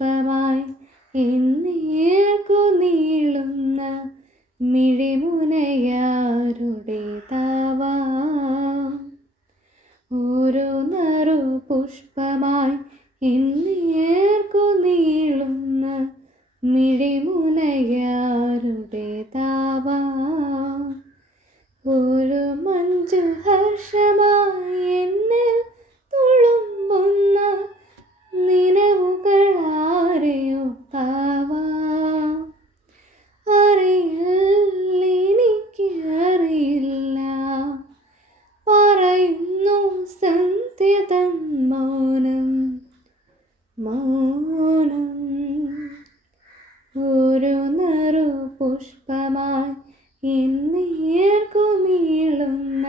പുഷ്പമായി എന്നേർക്കു നീളുന്ന മിഴിമുനയാരുടേതാവാം. ഒരു നറു പുഷ്പമായി എന്നേർക്കു നീളുന്ന മിഴിമുനയാരുടേതാവാം. ഒരു മഞ്ജു ഹർഷമായി എന്നിൽ തുളുമ്പുന്ന നിലവുകളാരെയൊത്താവാം. അറിയില്ല, എനിക്കറിയില്ല, പറയുന്നു സന്ധ്യതൻ മൗനം മൗനം. ഒരു നറു പുഷ്പമായി എന്നേർക്കു നീളുന്ന